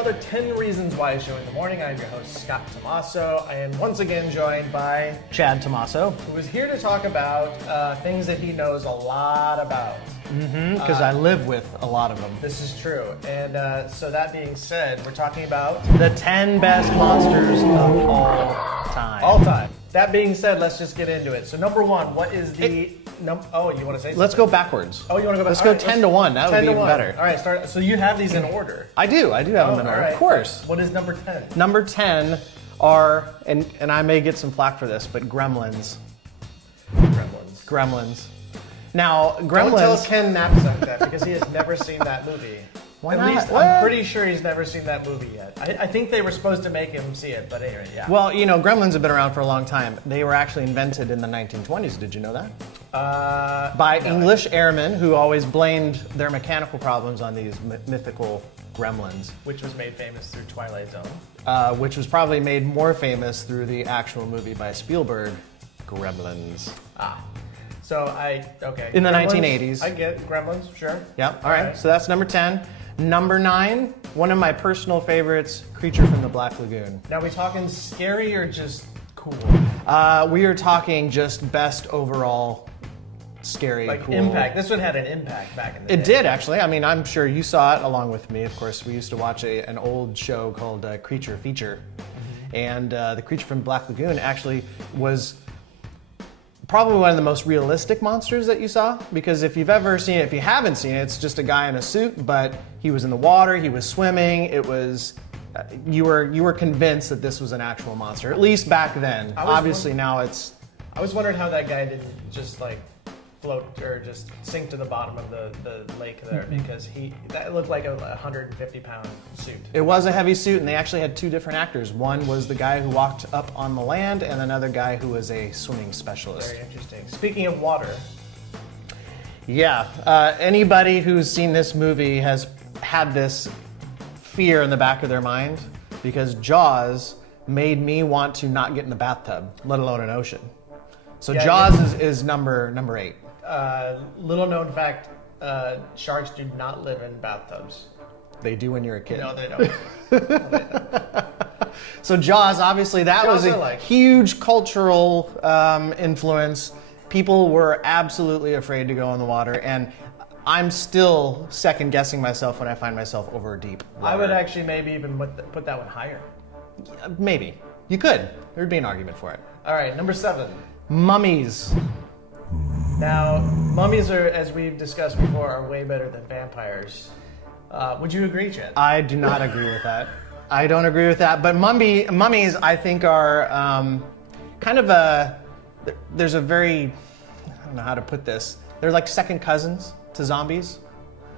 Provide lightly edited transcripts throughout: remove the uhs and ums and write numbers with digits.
another 10 Reasons Why show in the morning. I'm your host, Scott Tomasso. I am once again joined by Chad Tomasso, who is here to talk about things that he knows a lot about. Because I live with a lot of them. This is true. And so that being said, we're talking about The 10 best monsters of all time. all time. That being said, let's just get into it. So number one, what is the... Oh, you want to say something? Let's go backwards. Oh, you want to go back? Let's go 10 to 1. That would be even better. All right, start. So you have these in order. I do have them in order. Right. Of course. What is number 10? Number 10 are, and I may get some flack for this, but Gremlins. Gremlins. Now, Gremlins... Don't tell Ken Knapsack that, because he has never seen that movie. Why At not? least, What? I'm pretty sure he's never seen that movie yet. I think they were supposed to make him see it, but anyway, yeah. Well, you know, Gremlins have been around for a long time. They were actually invented in the 1920s. Did you know that? By English airmen who always blamed their mechanical problems on these mythical gremlins. Which was made famous through Twilight Zone. Which was probably made more famous through the actual movie by Spielberg, Gremlins. So okay. In the Gremlins, 1980s. I get Gremlins, sure. Yep, all right. So that's number 10. Number 9, one of my personal favorites, Creature from the Black Lagoon. Now, we talking scary or just cool? We are talking just best overall scary, Like cool. impact. This one had an impact back in the day. It did, actually. I mean, I'm sure you saw it along with me. Of course, we used to watch an old show called Creature Feature. And the Creature from Black Lagoon actually was probably one of the most realistic monsters that you saw, because if you've ever seen it, if you haven't seen it, it's just a guy in a suit, but he was in the water, he was swimming, it was, you were convinced that this was an actual monster, at least back then. Obviously now it's... I was wondering how that guy didn't just like float or just sink to the bottom of the lake there, because that looked like a 150-pound suit. It was a heavy suit, and they actually had two different actors. One was the guy who walked up on the land, and another guy who was a swimming specialist. Very interesting. Speaking of water. Yeah, anybody who's seen this movie has had this fear in the back of their mind, because Jaws made me want to not get in the bathtub, let alone an ocean. So yeah, Jaws is number 8. Little known fact, sharks do not live in bathtubs. They do when you're a kid. No, they don't. No, they don't. So Jaws, obviously, that Jaws was a huge cultural influence. People were absolutely afraid to go in the water, and I'm still second guessing myself when I find myself over deep water. I would actually maybe even put that one higher. Maybe. You could. There'd be an argument for it. All right, number 7. Mummies. Now, mummies are, as we've discussed before, are way better than vampires. Would you agree, Chad? I do not agree with that. I don't agree with that. But mummies, I think, are kind of there's a very, I don't know how to put this. They're like second cousins to zombies.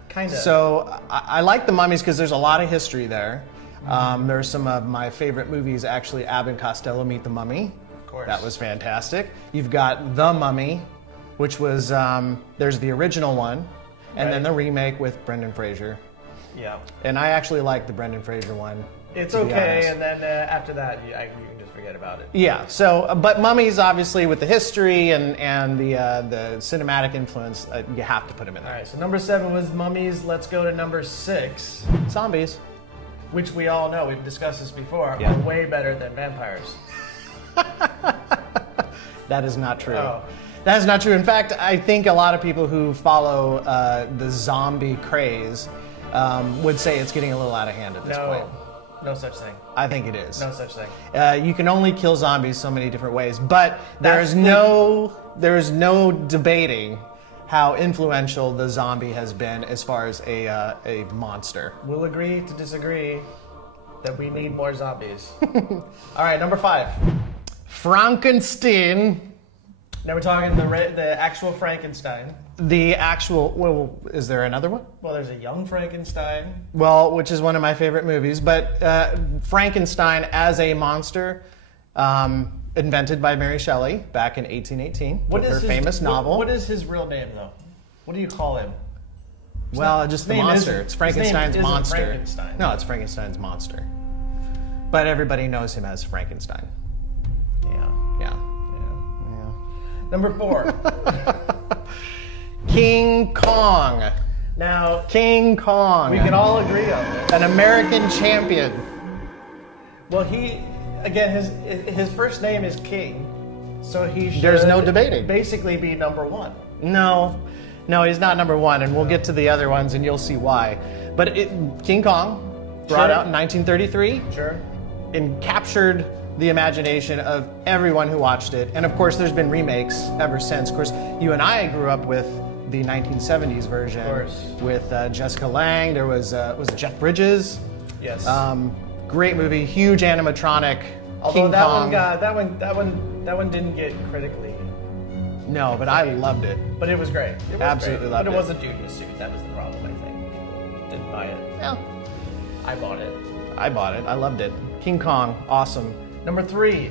Kind of. So I like the mummies because there's a lot of history there. There's some of my favorite movies, actually. Abbott and Costello Meet the Mummy. Of course. That was fantastic. You've got The Mummy, which was, there's the original one, and then the remake with Brendan Fraser. Yeah. And I actually like the Brendan Fraser one. It's okay, and then after that, you can just forget about it. Yeah, so, but Mummies, obviously, with the history and the cinematic influence, you have to put them in there. All right, so number 7 was Mummies. Let's go to number 6. Zombies. Which we all know, we've discussed this before, yeah, are way better than vampires. That is not true. Oh. That is not true. In fact, I think a lot of people who follow the zombie craze would say it's getting a little out of hand at this point. No such thing. I think it is. No such thing. You can only kill zombies so many different ways, but there is no debating how influential the zombie has been as far as a monster. We'll agree to disagree that we need more zombies. All right, number 5. Frankenstein. Now we're talking the actual Frankenstein. The actual, well, is there another one? Well, there's a young Frankenstein. Well, which is one of my favorite movies, but Frankenstein as a monster, invented by Mary Shelley back in 1818 with her famous novel. What is his real name, though? What do you call him? Well, just the monster. It's Frankenstein's monster. Frankenstein. No, it's Frankenstein's monster. But everybody knows him as Frankenstein. Yeah. Number 4. King Kong. Now, King Kong. we can all agree on this. An American champion. Well, his first name is King, so he should There's no debating. basically be number one. No, he's not number one, and we'll get to the other ones, and you'll see why. But King Kong, brought out in 1933, Sure. and captured the imagination of everyone who watched it. And of course, there's been remakes ever since. Of course, you and I grew up with the 1970s version with Jessica Lange. There was it Jeff Bridges? Yes. Great movie, huge animatronic. Although King Kong. that one didn't get critically. No, but I loved it. But it was great. It was Absolutely great. loved But it. it was a duty suit. That was the problem. I think people didn't buy it. Yeah. I bought it. I bought it. I loved it. King Kong, awesome. Number 3.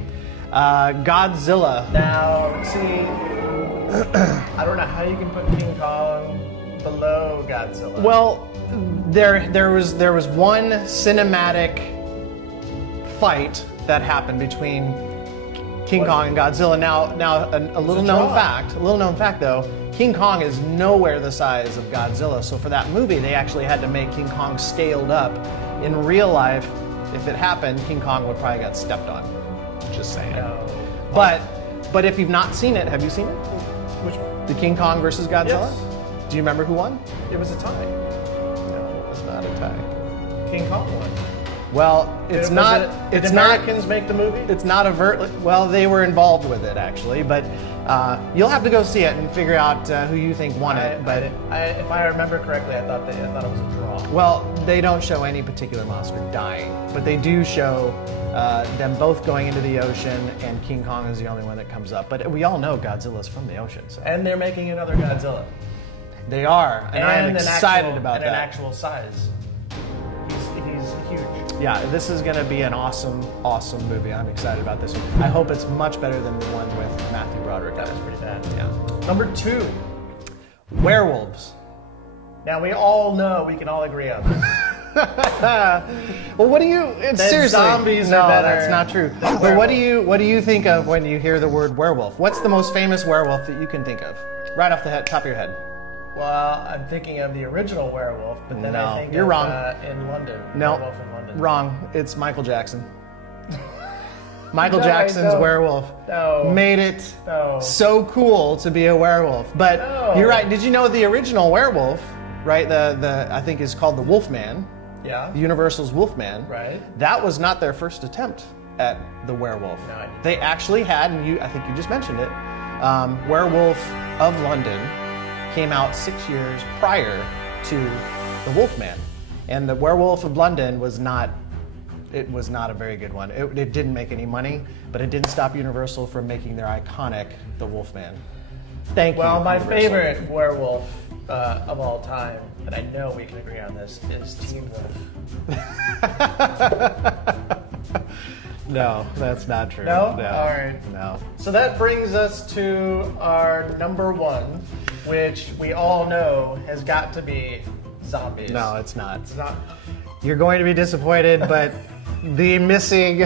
Godzilla. Now, see, I don't know how you can put King Kong below Godzilla. Well, there was one cinematic fight that happened between King Kong and Godzilla. Now a little known fact though, King Kong is nowhere the size of Godzilla. So for that movie, they actually had to make King Kong scaled up. In real life, if it happened, King Kong would probably get stepped on. Just saying. No. But if you've not seen it, have you seen it? Which one? The King Kong versus Godzilla? Yes. Do you remember who won? It was a tie. No, it was not a tie. King Kong won. Well, it's not. Did Americans make the movie? It's not overtly. Well, they were involved with it actually, but you'll have to go see it and figure out who you think won it. But if I remember correctly, I thought it was a draw. well, they don't show any particular monster dying, but they do show them both going into the ocean, and King Kong is the only one that comes up. But we all know Godzilla's from the ocean, so And they're making another Godzilla. they are, and I am excited about and that. an actual size. He's huge. Yeah, this is going to be an awesome, awesome movie. I'm excited about this one. I hope it's much better than the one with Matthew Broderick. That was pretty bad. Yeah. Number 2. Werewolves. Now we all know, we can all agree on this. Well, what do you? Seriously, zombies no, are better that's not true. than But what do you think of when you hear the word werewolf? What's the most famous werewolf that you can think of, right off the top of your head? Well, I'm thinking of the original Werewolf, but then No, I think you're of, wrong. In London. No, Werewolf in London. wrong. It's Michael Jackson. Michael No, Jackson's no. Werewolf No. made it No. so cool to be a werewolf. But No. you're right. Did you know the original werewolf, right? The I think is called the Wolfman. Yeah. Universal's Wolfman. Right. That was not their first attempt at the werewolf. No, I didn't. They actually had, and I think you just mentioned it, Werewolf of London came out 6 years prior to the Wolfman. And the Werewolf of London was not a very good one. It didn't make any money, but it didn't stop Universal from making their iconic The Wolfman. Thank you. Well, my Universal. favorite werewolf of all time, and I know we can agree on this, is Teen Wolf. No, that's not true. No? All right. No. So that brings us to our number 1, which we all know has got to be zombies. No, it's not. It's not. You're going to be disappointed, but the missing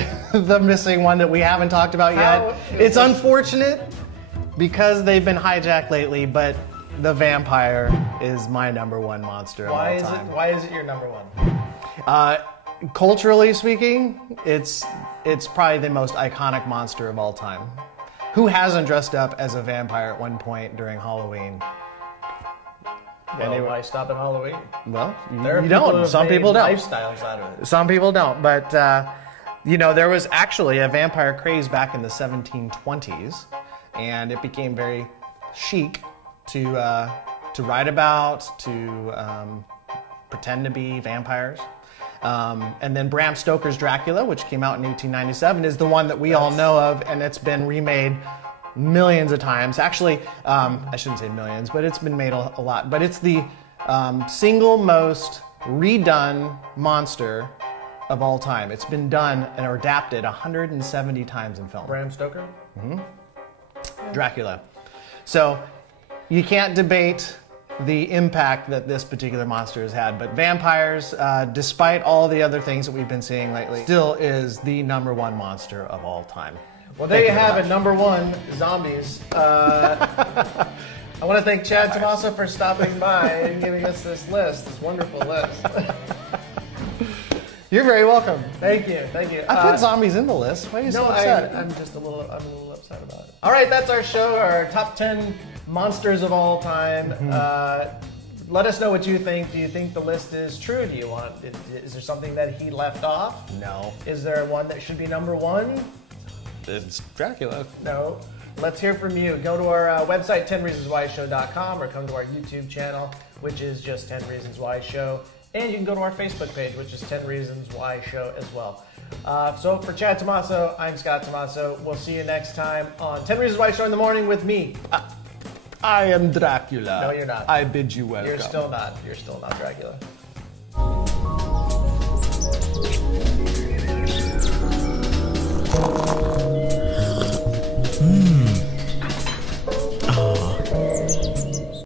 one that we haven't talked about yet. It's unfortunate because they've been hijacked lately, but the vampire is my number 1 monster of all time. Why is it your number 1? Culturally speaking, it's probably the most iconic monster of all time. Who hasn't dressed up as a vampire at one point during Halloween? Well, why stop at Halloween? Well, There are you people who don't. have Some made people don't. lifestyles out of it. Some people don't, but there was actually a vampire craze back in the 1720s, and it became very chic to write about, to pretend to be vampires. And then Bram Stoker's Dracula, which came out in 1897, is the one that we all know of, and it's been remade millions of times. Actually, I shouldn't say millions, but it's been made a lot. But it's the single most redone monster of all time. It's been done or adapted 170 times in film. Bram Stoker? Dracula. So you can't debate the impact that this particular monster has had, but vampires, despite all the other things that we've been seeing lately, still is the number 1 monster of all time. Well, there you have it. Number 1, zombies. I want to thank Chad Tomasso for stopping by and giving us this list, this wonderful list. You're very welcome. Thank you, thank you. I put zombies in the list. Why are you so upset? I'm just a little upset about it. All right, that's our show. Our top 10 monsters of all time. Let us know what you think. Do you think the list is true? Is there something that he left off? No. Is there one that should be number one? It's Dracula. No. Let's hear from you. Go to our website, 10reasonswhyshow.com, or come to our YouTube channel, which is just 10 Reasons Why Show. And you can go to our Facebook page, which is 10 Reasons Why Show as well. So for Chad Tomasso, I'm Scott Tomasso. We'll see you next time on 10 Reasons Why Show in the morning with me. I am Dracula. No, you're not. I bid you welcome. You're still not. You're still not Dracula. Oh.